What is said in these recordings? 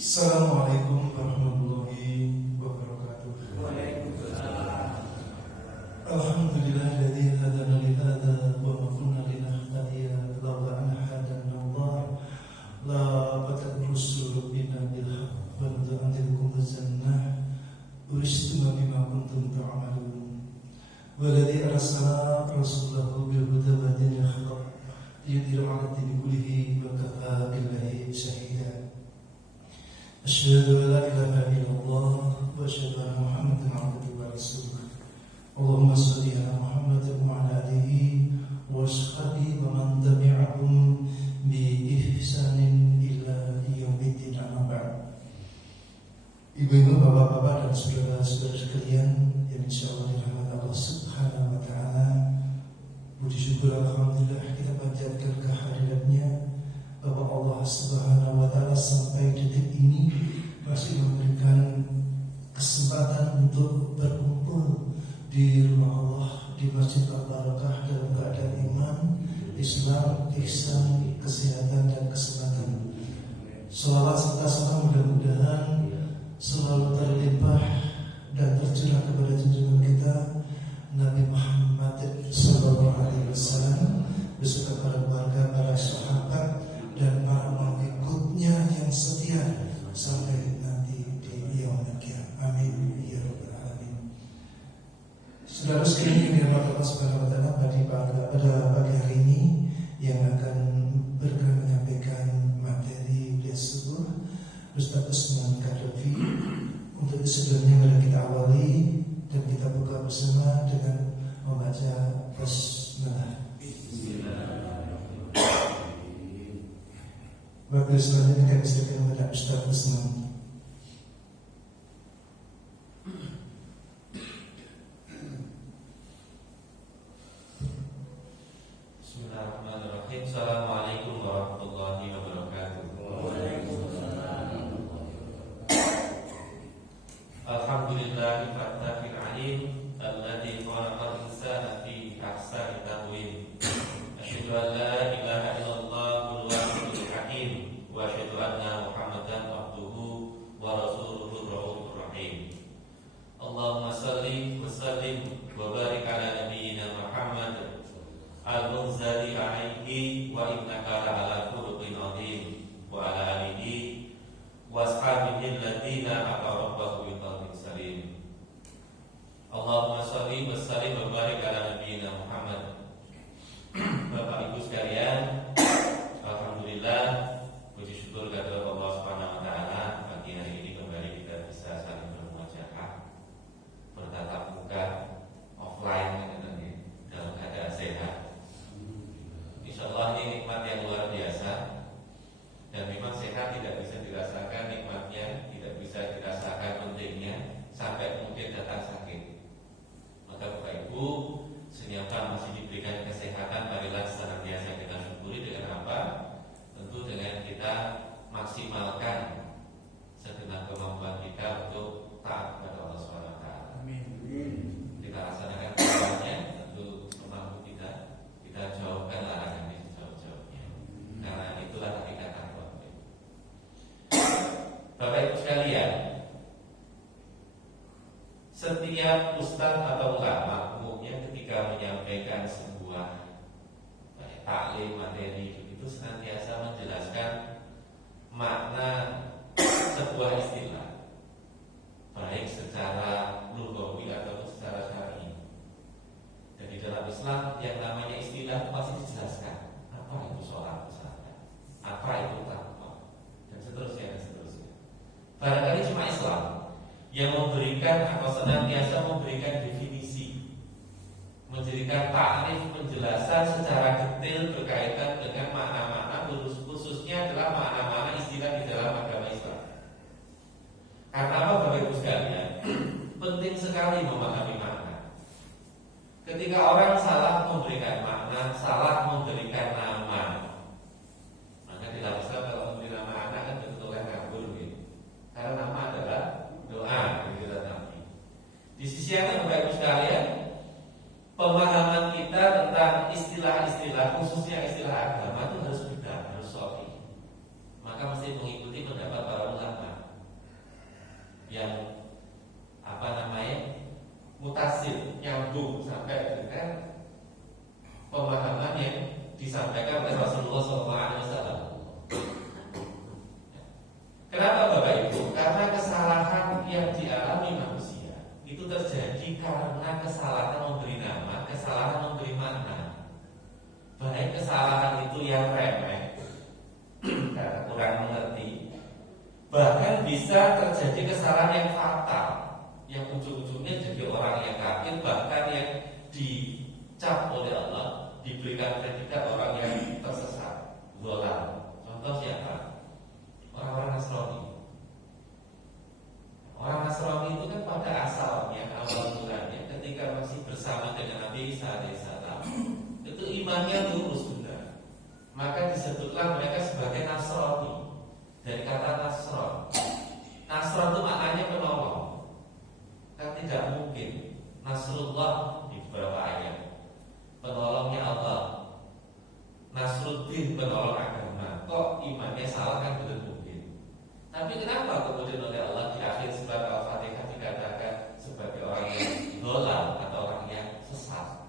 Assalamualaikum warahmatullahi wabarakatuh. Waalaikumsalam. Alhamdulillahilladzi hadana li hadza wa ma kunna linahtadiya laula an hadana Allah. La batat rusul bina bil haqq wa anzirkum jannah uristuma bima kuntum ta'malun. Walladzi arsala rasulahu bil huda wa dinil haqq liyudhhirahu 'ala ad-dini kullihi wa kafaa billahi shahida. Asyhadu an la ilaha illallah wa asyhadu anna Muhammadan 'abduhu wa rasuluh. Allahumma shalli ala Muhammad wa ala alihi wa sahbihi wa man tabi'ahum bi ihsanin ila yaumiddin, amma ba'd. Ibu-ibu, bapak-bapak dan saudara-saudara sekalian yang insyaallah dirahmati Allah Subhanahu wa taala, puji syukur alhamdulillah kita panjatkan kehadiratnya bahwa Allah Subhanahu wa taala sampai detik ini masih memberikan kesempatan untuk berkumpul di rumah Allah, di Masjid Al-Barakah dalam keadaan iman, Islam, ihsan, kesehatan dan keselamatan. Shalawat serta salam mudah-mudahan selalu terlimpah dan tercurah kepada junjungan kita Nabi Muhammad sallallahu alaihi wasallam beserta para keluarga, para sahabat dan para pengikutnya yang setia sampai nanti di yaumul qiyamah. Amin ya rabbal alamin. Saudara sekalian yang dirahmati Allah Subhanahu wa taala, pada pagi hari ini yang akan berkenan menyampaikan materi kuliah subuh Ustaz Usman Kadafi. Untuk sebelumnya mari kita awali dan kita buka bersama dengan membaca basmalah. Waktu selanjutnya kami silakan kepada Ustaz Usman. Bismillahirrahmanirrahim. Assalamualaikum warahmatullahi wabarakatuh. Alhamdulillahi fattahil alim alladzi khalaqal insana fi ahsani taqwim. Asyhadu an la ilaha illallah wal wahidul hakim wa asyhadu anna Muhammadan abduhu wa rasuluhur rahmanur rahim. Allahumma shalli wa sallim wa barik ala nabiyyina Muhammad al-munzali alaihi wa innaka la'ala khuluqin azim wa ala alihi wa ashabihi alladziina aqarrabahu bi qalbin salim. Allahumma shalli wa sallim wa barik ala nabiyyina Muhammad. Bapak Ibu sekalian, alhamdulillah, puji syukur kepada Allah Subhanahu wa taala, pagi hari ini kembali kita bisa saling bermuajahah, bertatap muka offline dalam keadaan sehat. Insyaallah ini nikmat yang luar biasa, dan memang sehat tidak bisa dirasakan nikmatnya, tidak bisa dirasakan pentingnya sampai mungkin datang sakit. Maka Bapak Ibu, senyata masih diberikan kesehatan, marilah senantiasa kita syukuri dengan apa? Tentu dengan kita maksimalkan segenap kemampuan kita untuk taat kepada Allah Subhanahu wa taala. Amin. Kita laksanakan semuanya, tentu semampu kita jauhkan larangan itu jauh-jauhnya. Karena itulah hakikat takwa. Bapak Ibu sekalian, setiap ustaz atau ulama umumnya ketika menyampaikan sebuah taklim materi itu senantiasa menjelaskan makna sebuah istilah, baik secara lughawi atau secara syar'i. Dan di dalam Islam yang namanya istilah pasti dijelaskan apa itu sholat misalnya, apa itu takwa, dan seterusnya dan seterusnya. Barangkali cuma Islam yang memberikan atau senantiasa memberikan definisi, menjadikan takrif, penjelasan secara detail berkaitan dengan makna-makna, khususnya adalah makna-makna istilah di dalam agama Islam. Karena apa Bapak Ibu sekalian? Penting sekali memahami makna. Ketika orang salah memberikan makna, salah memberikan nama, maka di dalam Islam kalau memberi nama anak kan betul-betul kabur gitu. Karena nama adalah doa gitu Nabi. Di sisi yang Bapak Ibu sekalian, pemahaman kita tentang istilah-istilah, khususnya istilah agama itu harus Bahkan bisa terjadi kesalahan yang fatal, yang ujung-ujungnya jadi orang yang kafir, bahkan yang dicap oleh Allah, diberikan predikat orang yang tersesat, dolal. Contoh siapa? Orang-orang Nasrani. Orang Nasrani itu kan pada asalnya, awal mulanya ketika masih bersama dengan Nabi Isa alaihissalam, itu imannya lurus benar. Maka disebutlah mereka sebagai Nasrani. Dari kata Nasron. Nasron itu maknanya penolong. Kan tidak mungkin Nasrullah di beberapa ayat, penolongnya Allah, Nasruddin penolong agama. Kok imannya salah, kan belum mungkin. Tapi kenapa kemudian oleh Allah di akhir surat Al-Fatihah dikatakan sebagai orang yang dolal atau orang yang sesat?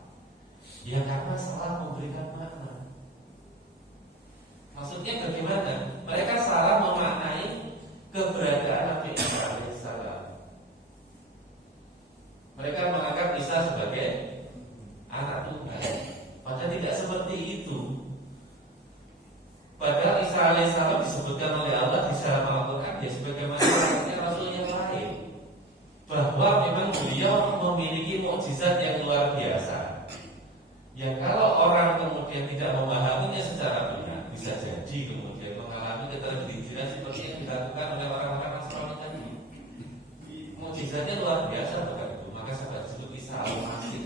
Ya karena salah memberikan makna. Maksudnya bagaimana? Mereka salah memaknai keberadaan Nabi Isa alaihissalam. Mereka menganggap Isa sebagai anak Tuhan, padahal tidak seperti itu. Padahal Isa alaihissalam disebutkan oleh Allah di dalam Al-Quran ya sebagaimana rasul yang lain, bahwa memang beliau memiliki mukjizat yang luar biasa. Yang kalau orang kemudian tidak memahaminya secara benar, bisa jadi kemudian mengalami ketergelinciran seperti yang dilakukan oleh orang-orang Nasrani tadi. Mukjizatnya luar biasa bukan itu, maka sebab disebut Isa Al-Masih.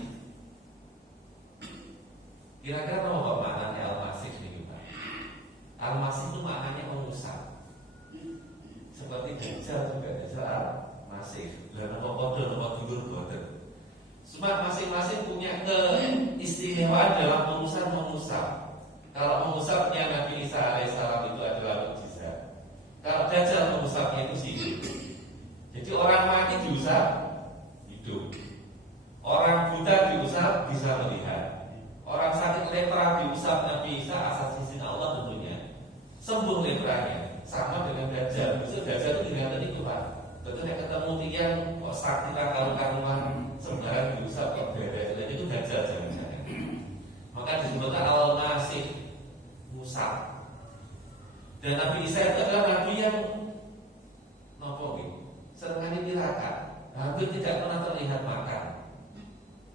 Kira-kira tahu apa maknanya Al-Masih ini Pak? Al-Masih itu maknanya mengusap. Seperti Dajjal juga Dajjal Al-Masih. Dan apa figur boten. Cuma masing-masing punya keistimewaan dalam urusan mengusap. Kalau mengusapnya Nabi Isa alaihissalam itu adalah mukjizat. Kalau Dajjal mengusapnya itu sihir. Jadi orang mati diusap hidup, orang buta diusap bisa melihat, orang sakit lepra diusap Nabi Isa asal izin Allah tentunya sembuh lepranya. Sama dengan Dajjal. Bisa Dajjal itu tinggal tadi Tuhan. Betul yang ketemu tiang kok sakit karuan sembarang diusap kok beda. Jadi itu Dajjal jangan-jangan. Maka disebutkan Al-Masih, Musa. Dan Nabi Isa itu adalah Nabi yang seringkali tirakat, hampir tidak pernah terlihat makan.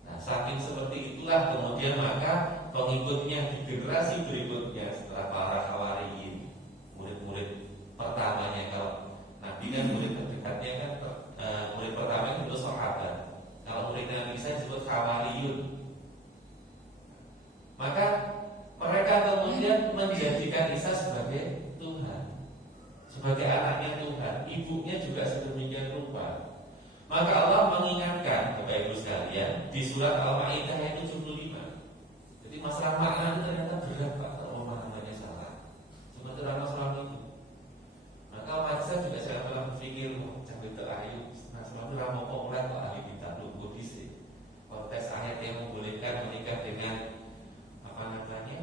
Nah, saking seperti itulah kemudian maka pengikutnya di generasi berikutnya setelah para Hawariyin, murid-murid pertamanya, kalau Nabi kan murid terdekatnya kan murid pertama itu sahabat. Kalau murid Nabi Isa disebut Hawariyun. Maka mereka kemudian menjadikan Isa sebagai Tuhan, sebagai anaknya Tuhan, ibunya juga sedemikian rupa. Maka Allah mengingatkan kepada ibu sekalian di surat Al-Maidah ayat 75. Jadi masalah makna itu ternyata berat Pak, kalau pemahamannya salah. Seperti Rasulullah itu. Maka masa juga saya pernah berpikir, jangan terayu, Rasulullah ramu populer kok ahli kitab lugu disini. Konteks ayat yang membolehkan menikah dengan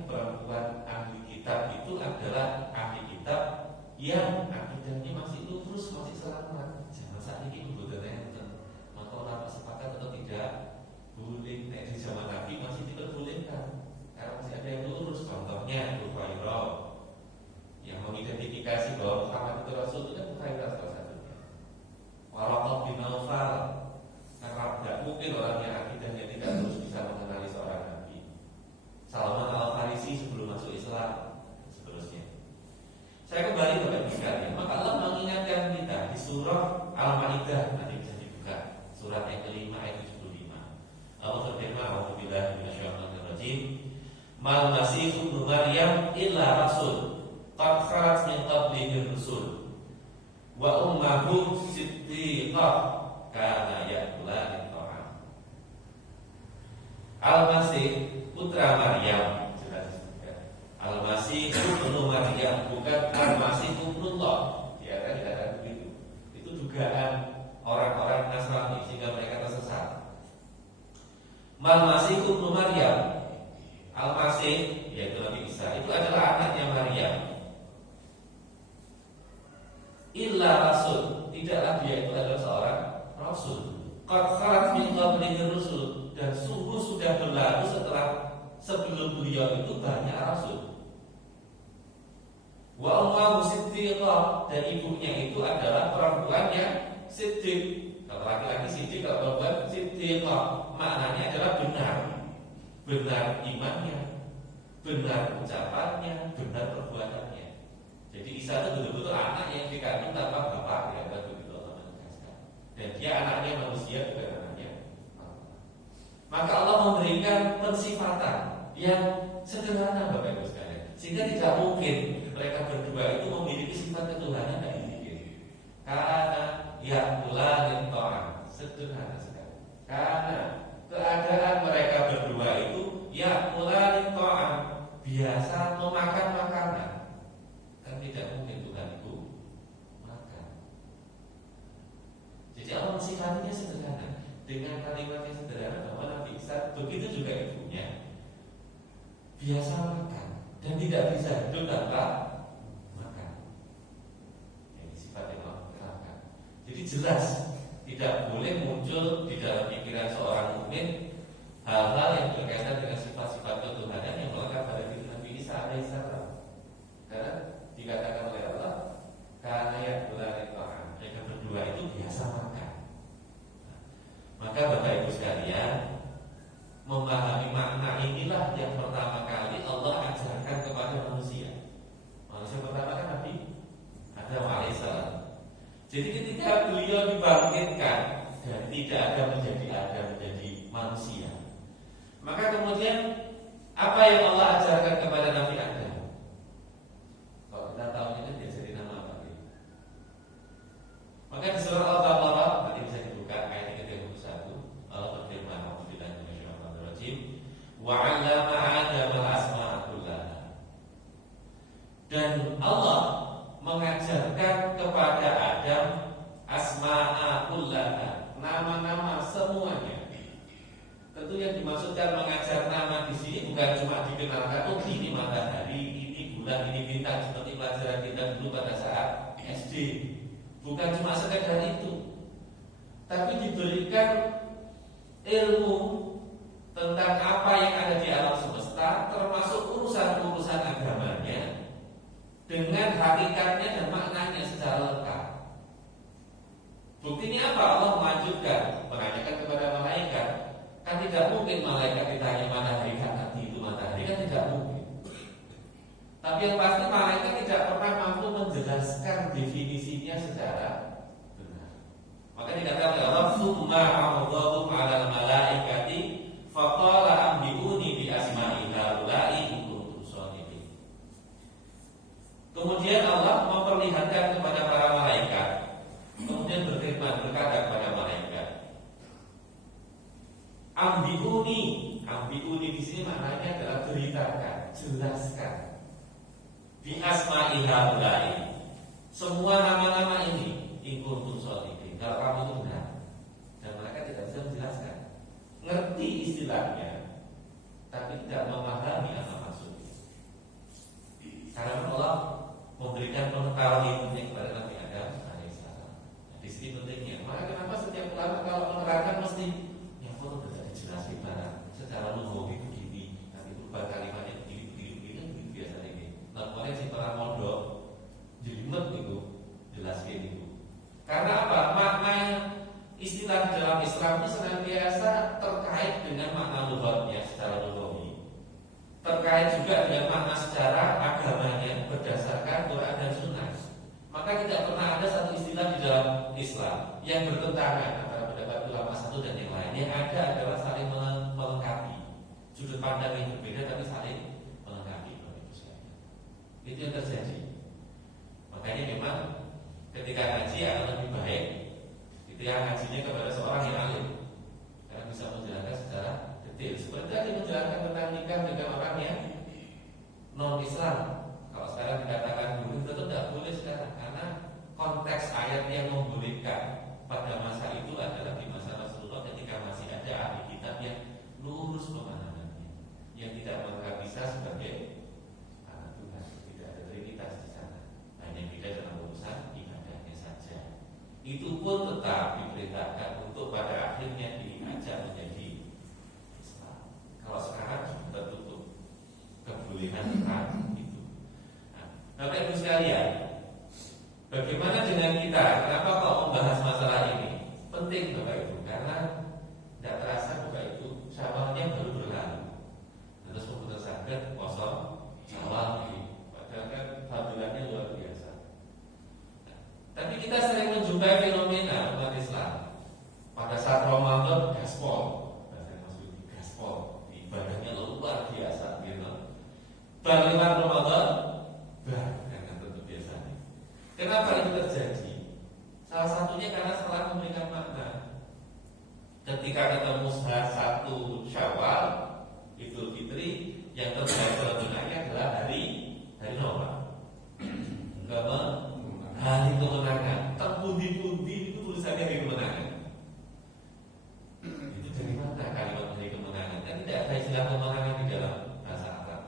perempuan ahli kitab itu adalah ahli kitab yang akidahnya masih lurus, masih selamat. Jangan saat ini kebetulan maka orang sepakat atau tidak boleh. Di zaman Nabi masih diperbolehkan karena masih ada yang lurus. Contohnya Bukhairoh yang mengidentifikasi bahwa Muhammad itu Rasul itu kan Bukhairoh salah satunya. Waraqah bin Naufal, karena tidak mungkin orang yang akidahnya tidak terus bisa mengenali seorang Nabi. Salman Al-Farisi sebelum masuk Islam, seterusnya. Saya kembali kepada sekalian. Maka Allah mengingatkan kita di surah Al-Maidah, nanti bisa dibuka, surat yang kelima ayat 75. Allah berfirman, "A'udzubillahi minasyaitonirrajim. Mal Masihu ibnu Maryam illa rasul qad khalat min qablihi rusul wa ummuhu siddiqah kana ya'kulani ta'am." Al-Masih putra Maryam, jelas disebutkan. Al-Masih ibnu Maryam, bukan Al-Masih ibnullah. Ya kan dikatakan begitu. Itu dugaan orang-orang Nasrani sehingga mereka tersesat. Al-Masih ibnu Maryam, Al-Masih yaitu Nabi Isa itu adalah anaknya Maryam. Illa rasul, tidaklah dia itu adalah seorang rasul. Qad khalat min qablihi rusul, dan sungguh sudah berlalu sebelum beliau itu banyak rasul. Wa ummuhu siddiqah, dan ibunya itu adalah perempuan yang siddiq. Kalau laki-laki siddiq, kalau perempuan siddiqah, maknanya adalah benar. Benar imannya, benar ucapannya, benar perbuatannya. Jadi Isa itu betul-betul anak yang dikandung tanpa bapak, ya begitu Allah menegaskan. Dan dia anaknya manusia, bukan anaknya Allah. Maka Allah memberikan pensifatan yang sederhana, Bapak Ibu sekalian, sehingga tidak mungkin mereka berdua itu memiliki sifat ketuhanan, tidak mungkin. Karena ya'kulanin ta'am, sederhana sekali. Karena keadaan mereka berdua itu ya'kulanin ta'am, biasa memakan makanan. Kan tidak mungkin Tuhan itu makan. Jadi Allah mensifatinya sederhana dengan kalimat yang sederhana bahwa Nabi Isa begitu juga ibunya biasa makan dan tidak bisa hidup tanpa makan. Ini sifat yang Allah terangkan. Jadi jelas tidak boleh muncul di dalam pikiran seorang mukmin hal-hal yang berkaitan dengan sifat-sifat ketuhanan yang melekat pada diri Nabi Isa alaihissalam. Karena dikatakan oleh Allah, karena yang berlaku mereka berdua itu biasa makan. Maka Bapak Ibu sekalian, memahami makna inilah yang pertama kali Allah ajarkan kepada manusia. Manusia pertama kan Nabi Adam alaihissalam. Jadi ketika beliau dibangkitkan dan tidak ada menjadi Adam, menjadi manusia, maka kemudian apa yang Allah ajarkan kepada Nabi Adam? Kalau kita tahu ini dia jadi nama apa? Maka di surah Al-Baqarah nanti bisa dibuka ayat 31. Allah berfirman, "A'udzubillahi minasyaitonir rajim. Wa 'allama Adam al-asma'a kullaha." Dan Allah mengajarkan kepada Adam asma'a kullaha, nama-nama semuanya. Tentu yang dimaksudkan mengajar nama di sini bukan cuma dikenalkan, oh ini matahari, ini bulan, ini bintang, seperti pelajaran kita dulu pada saat SD. Bukan cuma sekedar itu, tapi diberikan ilmu tentang apa yang ada di alam semesta, termasuk urusan-urusan agamanya, dengan hakikatnya dan maknanya secara lengkap. Buktinya apa? Allah melanjutkan menanyakan kepada malaikat. Kan tidak mungkin malaikat ditanya matahari nanti itu matahari, kan tidak mungkin. Tapi yang pasti malaikat tidak pernah mampu menjelaskan definisinya secara benar. Maka dikatakan oleh Allah, "Tsumma 'aradhahum 'alal malaikati faqala anbi'uni bi asma'i haula'i in kuntum shadiqin." Kemudian Allah memperlihatkan kepada para malaikat, kemudian berfirman, berkata kepada malaikat, "Ambiuni." Ambiuni di sini maknanya adalah beritakan, jelaskan. Bi asma'i haula'i, semua nama-nama ini, in kuntum shadiqin, kalau kamu itu benar. Dan mereka tidak bisa menjelaskan, ngerti istilahnya, tapi tidak memahami apa maksudnya. Karena Allah memberikan pengetahuan ilmunya kepada Nabi Adam alaihissalam. Nah, di sini pentingnya. Maka kenapa setiap ulama kalau menerangkan mesti yang perlu tidak dijelasin barang secara lugawi begini, nanti berubah kalimatnya begini biasa ini. Lalu si para mondok jelimet itu jelaskan itu. Karena apa? Makna istilah dalam Islam itu senantiasa terkait dengan makna lughatnya secara lugawi, terkait juga dengan makna secara agamanya berdasarkan Quran dan Sunnah. Maka tidak pernah ada satu istilah di dalam Islam yang bertentangan antara pendapat ulama satu dan yang lain. Yang ada adalah saling melengkapi, sudut pandang yang berbeda tapi saling melengkapi. Itu yang terjadi. Makanya memang ketika ngaji akan lebih baik ketika ngajinya kepada seorang yang alim, karena bisa menjelaskan secara detail. Seperti tadi menjelaskan tentang nikah dengan orang yang non Islam. Kalau sekarang dikatakan boleh, tentu tidak boleh sekarang, karena konteks ayat yang membolehkan pada masa itu adalah di masa Rasulullah ketika masih ada ahli kitab yang lurus pemahamannya, yang tidak menganggap Isa sebagai anak Tuhan, tidak ada trinitas di sana, hanya beda dalam urusan ibadahnya saja. Itu pun tetap diperintahkan untuk pada akhirnya diajak menjadi Islam. Kalau sekarang sudah tertutup kebolehan tentang itu. Nah, Bapak Ibu sekalian, Bagaimana dengan kita? Kenapa kok membahas masalah ini? Penting Bapak Ibu, karena tidak terasa Bapak Ibu syawalnya baru berlalu. Terus mempunyai sakit kosong syawal ini. Padahal kan fadilannya luar biasa. Tapi kita sering menjumpai fenomena umat Islam pada saat Ramadan gaspol, bahasa maksud gaspol, ibadahnya luar biasa gitu. Bagaimana Ramadan? Tentu biasanya. Kenapa itu terjadi? Salah satunya karena salah memberikan makna. Ketika ketemu satu Syawal, Idul Fitri, yang terbaik sebenarnya adalah hari Roma. Hari kemenangan. Terpundi-pundi itu tulisannya hari kemenangan. Itu dari mana kalimat hari kemenangan? Kan tidak ada istilah kemenangan di dalam bahasa Arab.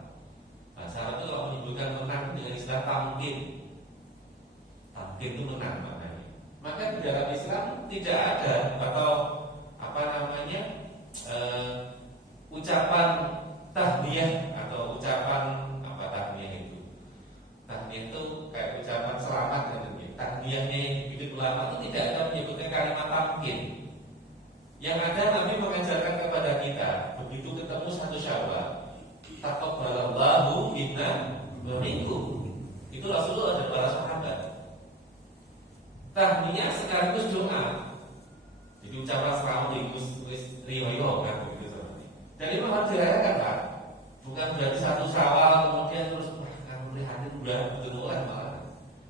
Bahasa Arab itu kalau menyebutkan menang dengan istilah tamkin. Tamkin itu menang maknanya. Maka di dalam Islam tidak ada atau ucapan tahniyah atau ucapan apa tahniyah itu? Tahniyah itu kayak ucapan selamat gitu. Tahniyahnya bikin ulama itu tidak ada menyebutkan kalimat tamkin. Yang ada Nabi mengajarkan kepada kita begitu ketemu satu Syawal, taqabbalallahu minna wa minkum. Itu Rasulullah dan para sahabat. Tahniyah sekaligus doa. Jadi ucapan sekaligus riwayat kan begitu seperti. Jadi memang dirayakan Pak. Bukan berarti satu Syawal kemudian terus kamu lihat itu udah betul malah.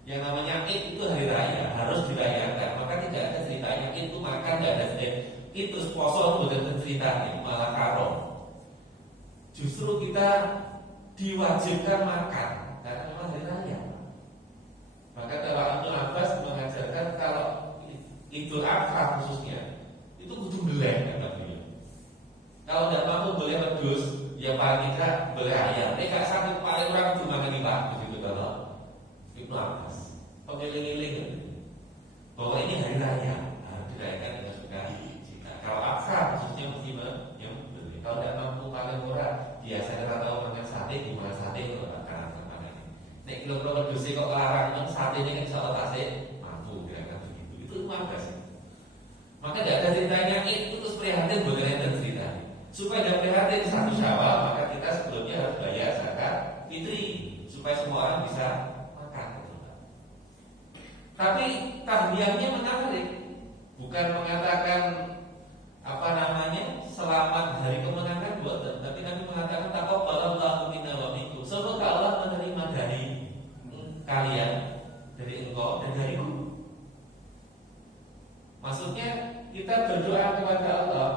Yang namanya Id itu hari raya harus dirayakan. Maka tidak ada ceritanya itu makan, tidak ada ceritanya itu poso bukan ceritanya malah karo. Justru kita diwajibkan makan karena memang hari raya. Maka kalau Ibnu Abbas mengajarkan kalau Idul Adha khususnya itu kudu belek kata beliau. Kalau tidak mampu boleh wedhus, ya paling tidak boleh ayam. Tidak satu paling orang cuma lagi Pak begitu kalau Ibnu Abbas. Pemiling-miling bahwa ini hari raya harus dirayakan dengan sukacita. Kalau Adha khususnya mesti yang beli. Kalau tidak mampu paling murah biasanya atau makan sate di mana sate itu akan kemana ini. Nek kilo-kilo wedhus kok larang yang sate ini kan soal tasik mampu dirayakan begitu. Itu Abbas. Maka tidak ada ceritanya itu terus prihatin bukan ada cerita. Supaya tidak prihatin satu Syawal maka kita sebelumnya harus bayar zakat fitri supaya semua orang bisa makan. Tapi tahniyahnya menarik, bukan mengatakan selamat hari kemenangan buatan, tapi Nabi mengatakan taqabbalallahu minna wa minkum. Semoga Allah menerima dari kalian, dari engkau dan dariku. Maksudnya kita berdoa kepada Allah,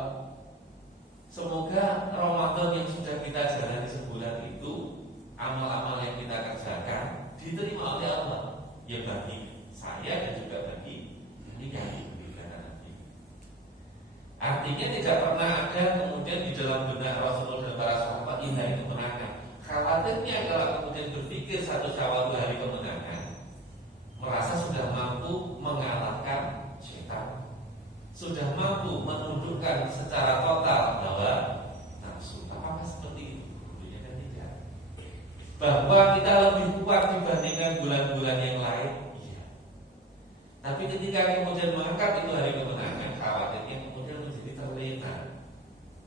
semoga Ramadan yang sudah kita jalani sebulan itu, amal-amal yang kita kerjakan diterima oleh Allah, ya bagi saya dan juga bagi kalian. Artinya tidak pernah ada kemudian di dalam benak Rasulullah dan para sahabat ini hari kemenangan. Khawatirnya kalau kemudian berpikir satu Syawal itu hari kemenangan, merasa sudah mampu mengalahkan setan, sudah mampu menundukkan secara total bahwa nafsu. Apakah seperti itu? Tentunya kan tidak. Bahwa kita lebih kuat dibandingkan bulan-bulan yang lain, iya. Tapi ketika kemudian mengangkat itu hari kemenangan, khawatirnya kemudian menjadi terlena.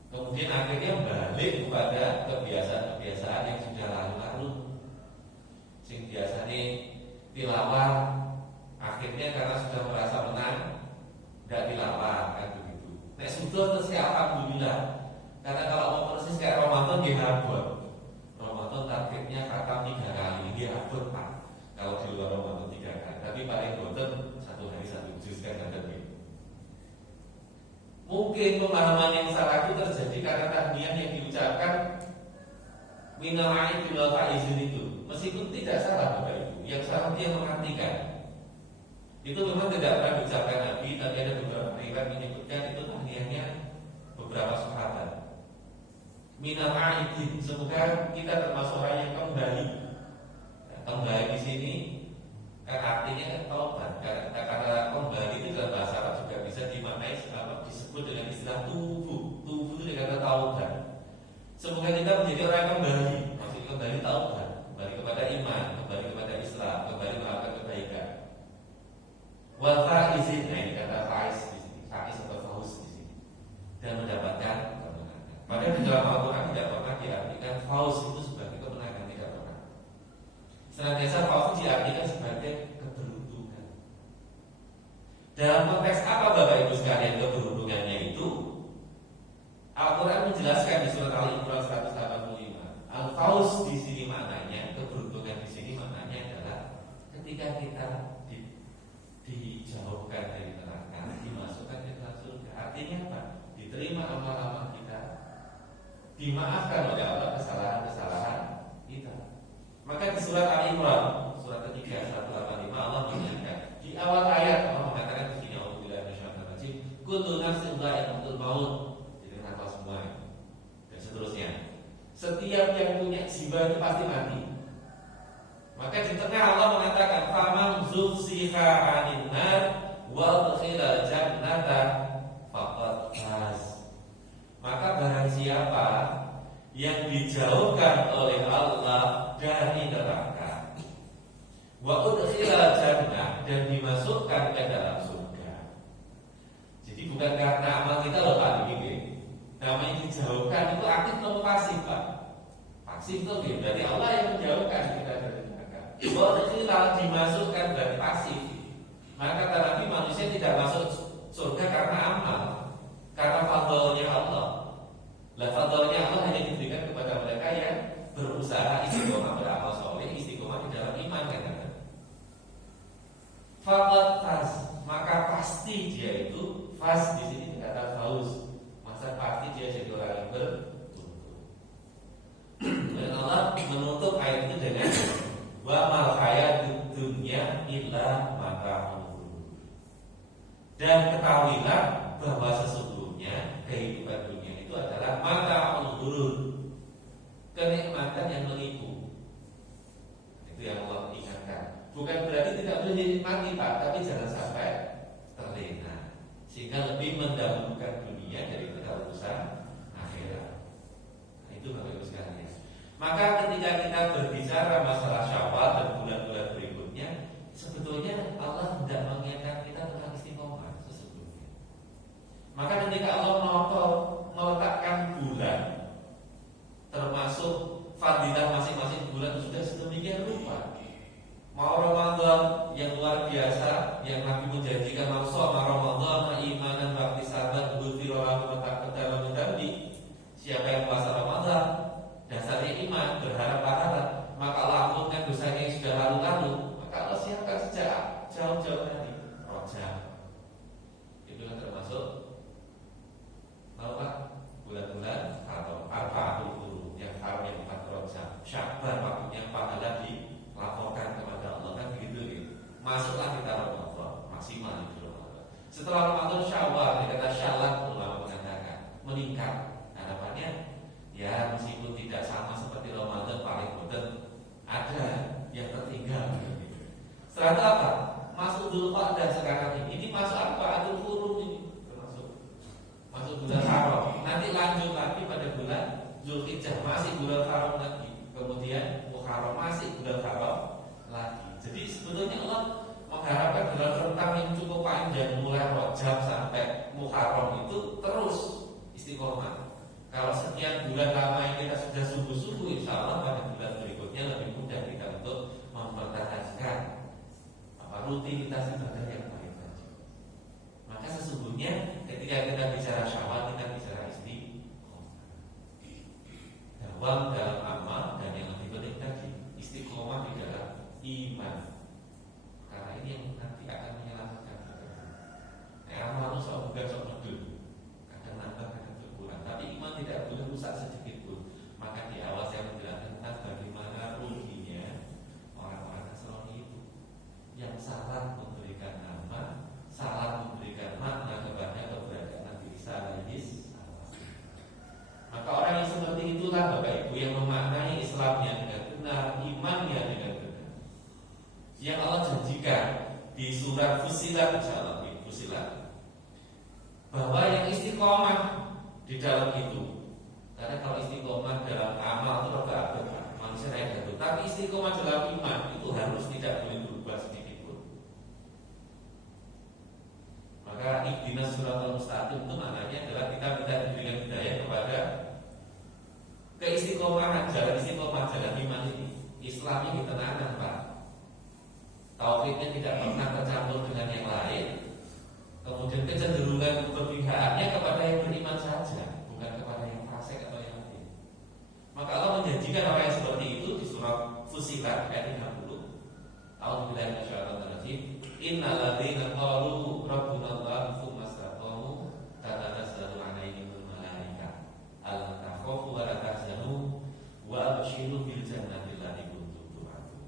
Kemudian akhirnya balik kepada kebiasaan-kebiasaan yang sudah lalu-lalu. Sing biasanya tilawah, akhirnya karena sudah merasa menang, tidak tilawah kan begitu. Nek sudah terus alhamdulillah. Karena kalau mau persis kayak Ramadan dia abot. Ramadan targetnya khatam 3 kali, dia abot Pak. Kalau di luar Ramadan 3 kali, tapi paling boten 1 hari 1 juz kan ada gitu. Mungkin pemahaman yang salah itu terjadi karena tahniyah yang diucapkan minal aidil wal faizin itu. Meskipun tidak salah Bapak Ibu, yang salah dia mengartikan. Itu memang tidak pernah diucapkan Nabi, tapi ada beberapa riwayat menyebutkan itu tahniyahnya beberapa sahabat. Minal aidin, semoga kita termasuk orang yang kembali. Kembali di sini kan artinya kan taubat. Karena kembali itu dalam bahasa Arab juga bisa dimaknai disebut dengan istilah tubuh. Tubuh itu dikata taubat. Semoga kita menjadi orang yang kembali. Maksudnya kembali taubat, kembali kepada iman, kembali kepada Islam, kembali melakukan kebaikan. Wal faizin, nah ini kata faiz di sini, faiz atau fauz di sini, dan mendapatkan kemenangan. Padahal di dalam Al-Quran tidak pernah diartikan fauz itu sebagai kemenangan, tidak pernah. Senantiasa fauz diartikan sebagai keberuntungan. Dalam konteks apa Bapak Ibu sekalian keberuntungannya itu? Al-Quran menjelaskan di surat Al-Imran 185. Al-fauz di sini maknanya, keberuntungan di sini maknanya adalah ketika kita dijauhkan dari neraka, dimasukkan ke dalam surga. Artinya apa? Diterima amal-amal kita, dimaafkan oleh Allah kesalahan-kesalahan kita. Maka di surat Al-Imran surat ketiga 185 Allah mengingatkan di awal ayat Allah mengatakan begini, Alhamdulillah masyaallah rajim, kullu nafsin dha'iqatul maut. Jadi hafal semua dan seterusnya. Setiap yang punya jiwa itu pasti mati. Maka di tengah Allah mengatakan faman zuhziha 'anil nar wa udkhilal jannata faqad faz. Maka barang siapa yang dijauhkan oleh Allah dari neraka wa udkhilal jannah dan dimasukkan ke dalam surga. Jadi bukan karena amal kita loh Pak begini. Namanya dijauhkan itu aktif atau pasif Pak? Pasif itu berarti Allah yang menjauhkan kita dari neraka. Wa udkhilal dimasukkan dari pasif. Maka tetapi manusia tidak masuk surga karena amal, karena fadlnya Allah. Lah fadlnya Allah hanya diberikan kepada mereka yang berusaha istiqomah beramal soleh, istiqomah di dalam iman kan? Faqad faz, maka pasti dia itu faz di sini kata fauz. Masa pasti dia jadi orang yang beruntung. Dan Allah menutup ayat itu dengan wa mal hayatud dunya illa mata'ul ghurur. Dan ketahuilah bahwa sesungguhnya kehidupan dunia itu adalah mata'ul ghurur, kenikmatan yang menipu. Itu yang Allah ingatkan. Bukan berarti tidak boleh dinikmati Pak, tapi jangan sampai terlena sehingga lebih mendahulukan dunia daripada urusan akhirat. Nah, itu Bapak Ibu sekalian. Maka ketika kita berbicara masalah Syawal dan bulan-bulan berikutnya, sebetulnya Allah tidak mengingatkan kita tentang istiqomah sesungguhnya. Maka ketika Allah meletakkan bulan, termasuk fadilah masing-masing bulan sudah sedemikian rupa. Mau Ramadan yang luar biasa, yang Nabi menjanjikan man shoma Ramadan imanan wa ihtisaban ghufira lahu ma taqaddama min dhanbi. Siapa yang puasa Ramadan dasarnya iman, berharap-harap, maka Allah ampunkan dosanya yang sudah lalu-lalu. Maka Allah siapkan sejak jauh-jauh hari Rajab. Itu kan termasuk apa? Bulan-bulan atau Arba'atul Hurum yang haram yang 4 Rajab. Sya'ban waktunya pahala dilaporkan kepada Allah kan begitu gitu. Masuklah kita Ramadan maksimal itu Ramadan. Setelah Ramadan Syawal, kata Syawal ulama mengatakan meningkat harapannya. Ya meskipun tidak sama seperti Ramadan paling boten, ada yang tertinggal. Setelah itu apa? Masuk Dzulqa'dah sekarang ini. Ini masuk Arba'atul Hurum ini masuk bulan Haram. Nanti lanjut lagi pada bulan Zulhijjah, masih bulan Haram lagi. Kemudian Muharram masih bulan Haram lagi. Jadi sebetulnya Allah mengharapkan dalam rentang yang cukup panjang mulai Rajab sampai Muharram itu terus istiqomah. Kalau sekian bulan lama yang kita sudah sungguh-sungguh, insya Allah pada bulan berikutnya lebih mudah kita untuk mempertahankan rutinitas ibadah yang baik tadi. Maka sesungguhnya ketika kita bicara Syawal, kita bicara istiqomah. Dawam dalam amal dan yang lebih penting tadi istiqomah di dalam iman. Karena ini yang nanti akan menyelamatkan kita. Amal itu soal bukan soal medul, kadang nambah kadang berkurang, tapi iman tidak boleh rusak sedikit pun. Maka di awal saya menjelaskan tentang bagaimana ruginya orang-orang Nasrani itu yang salah memberikan nama, salah memberikan makna kepada keberadaan Nabi Isa alaihi salam. Maka orang yang seperti itulah Bapak Ibu yang memaknai Islamnya dengan benar, imannya dengan benar. Yang Allah janjikan di surat Fussilat, insyaallah Fussilat, bahwa yang istiqomah di dalam itu. Karena kalau istiqomah dalam amal itu rada manusia naik jatuh, tapi istiqomah dalam iman itu harus tidak boleh berubah sedikit pun. tidak pernah tercampur dengan yang lain, kemudian kecenderungan berpihaknya kepada yang beriman saja, bukan kepada yang fasik atau yang lain. Maka Allah menjanjikan orang yang seperti itu di surah Fussilat ayat 50. A'udzubillahi minasyaitonir rajim. Innal ladzina qalu rabbuna Allah tsumma istaqamu tatanazzalu 'alaihimul malaikah alla takhafu wa la tahzanu wa abshiru bil jannati allati kuntum tu'adun.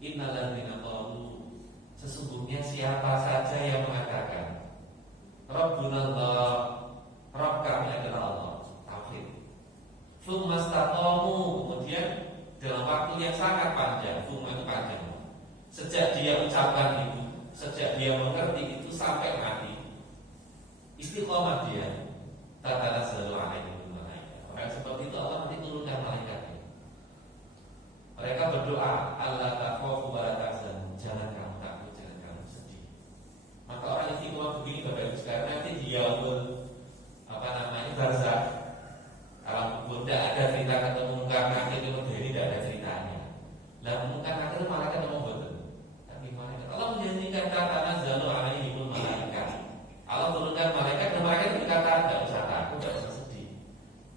Innal ladzina qalu, sesungguhnya siapa saja yang mengatakan Rabbuna Allah, Rabb kami adalah Allah, tauhid. Tsumma istaqamu, kemudian dalam waktu yang sangat panjang, tsumma itu panjang. Sejak dia ucapkan itu, sejak dia mengerti itu sampai mati, istiqomah dia, tatanazzalu 'alaihimul malaikah. Orang seperti itu Allah nanti turunkan malaikatnya. Mereka berdoa, Allah takhafu wa la tahzanu, jangan kamu takut, jangan kamu sedih. Maka orang istiqomah begini Bapak Ibu sekalian, nanti dia pun barzakh, alam kubur, tidak ada cerita ketemu muka nakir itu dari tidak ada ceritanya. Lah muka nakir itu malah ketemu betul. Tapi malaikat Allah menjanjikan tatanazzalu 'alaihimul malaikah. Allah turunkan malaikat dan malaikat berkata, tidak usah takut, tidak usah sedih.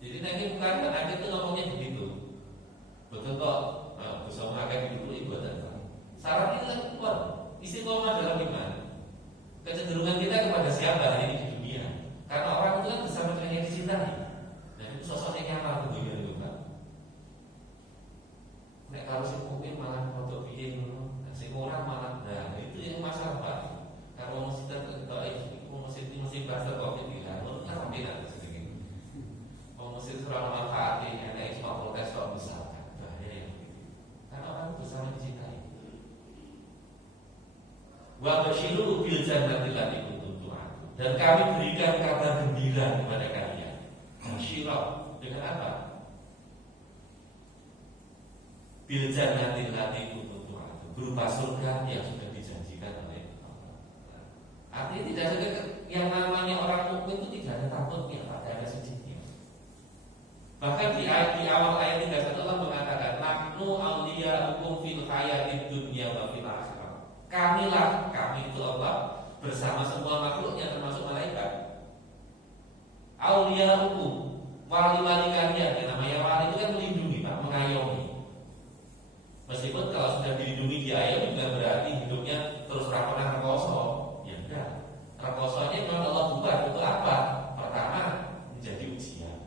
Jadi nanti muka nakir itu ngomongnya begitu. Betul kok. Bisa memakai dulu ibadah. Syarat itu kan kuat. Istiqomah dalam iman. Kecenderungan kita kepada siapa hari ini di dunia? Karena orang itu kan bersama dengan yang dicintai. Nah itu sosoknya nyata dunia itu kan. Nek kalau si mukmin malah foto bikin, si orang malah, nah itu yang masalah Pak. Kalau mesti mesti bahasa covid ini, lalu kan tidak sedikit. Mau mesti surah manfaatnya, nek cuma protes kok besar. Orang bersama dicintai. Wa basyiru bil jannati allati kuntum tu'adun. Dan kami berikan kabar gembira kepada kalian. Basyirah dengan apa? Bil jannati allati kuntum tu'adun. Berupa surga yang sudah dijanjikan oleh Allah. Artinya tidak ada yang namanya orang mukmin itu tidak ada takutnya, tidak ada sedihnya. Bahkan di awal ayat 31 Allah mengatakan, nahnu awliya'ukum fil hayatid dunya wa fil akhirah. Kami itu Allah bersama semua makhluknya termasuk malaikat. Awliya'ukum, wali-wali kalian. Namanya wali itu kan melindungi, Pak, mengayomi. Meskipun kalau sudah dilindungi diayomi bukan berarti hidupnya terus rakonan rekoso. Ya enggak. Rekosonya memang Allah buat untuk apa? Pertama, menjadi ujian.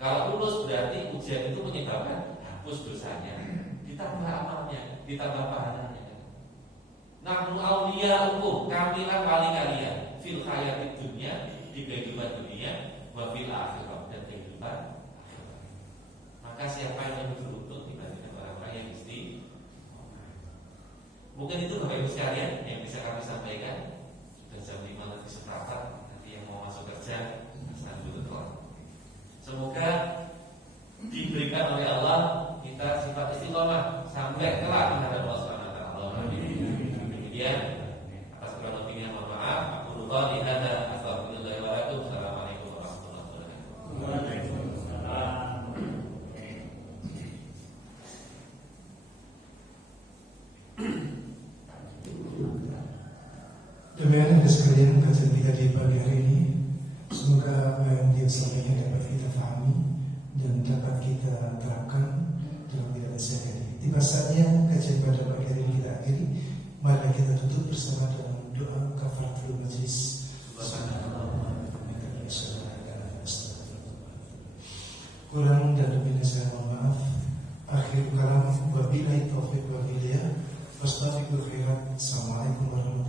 Kalau lulus berarti ujian itu menyebabkan hapus dosanya, ditambah amalnya, ditambah pahalanya. Nahnu awliya'ukum, kamilah wali kalian fil hayatid dunya, di kehidupan dunia, wa fil akhirah, dan kehidupan akhirat. Maka siapa yang lebih beruntung dibandingkan orang-orang yang istiqomah? Mungkin itu Bapak Ibu sekalian yang bisa kami sampaikan. Sudah jam 5:04, nanti yang mau masuk kerja asal dulu keluar. Semoga diberikan oleh Allah kita sifat istiqomah sampai kelak menghadap Allah Subhanahu wa taala. Demikian, atas kurang lebihnya mohon maaf. Aku lupa di hada astagfirullah wa lakum. Assalamualaikum warahmatullahi wabarakatuh. Waalaikumsalam. Demikian sekalian kajian kita di pagi hari ini. Semoga apa yang disampaikan dapat kita pahami dan dapat kita terapkan dalam kehidupan sehari-hari. Tiba saatnya kajian pada pagi hari ini kita akhiri. Mari kita tutup bersama dengan doa kafaratul majlis. Kurang dan lebihnya saya mohon maaf. Akhir kalam wabillahi taufiq wal hidayah. Wassalamualaikum warahmatullahi wabarakatuh.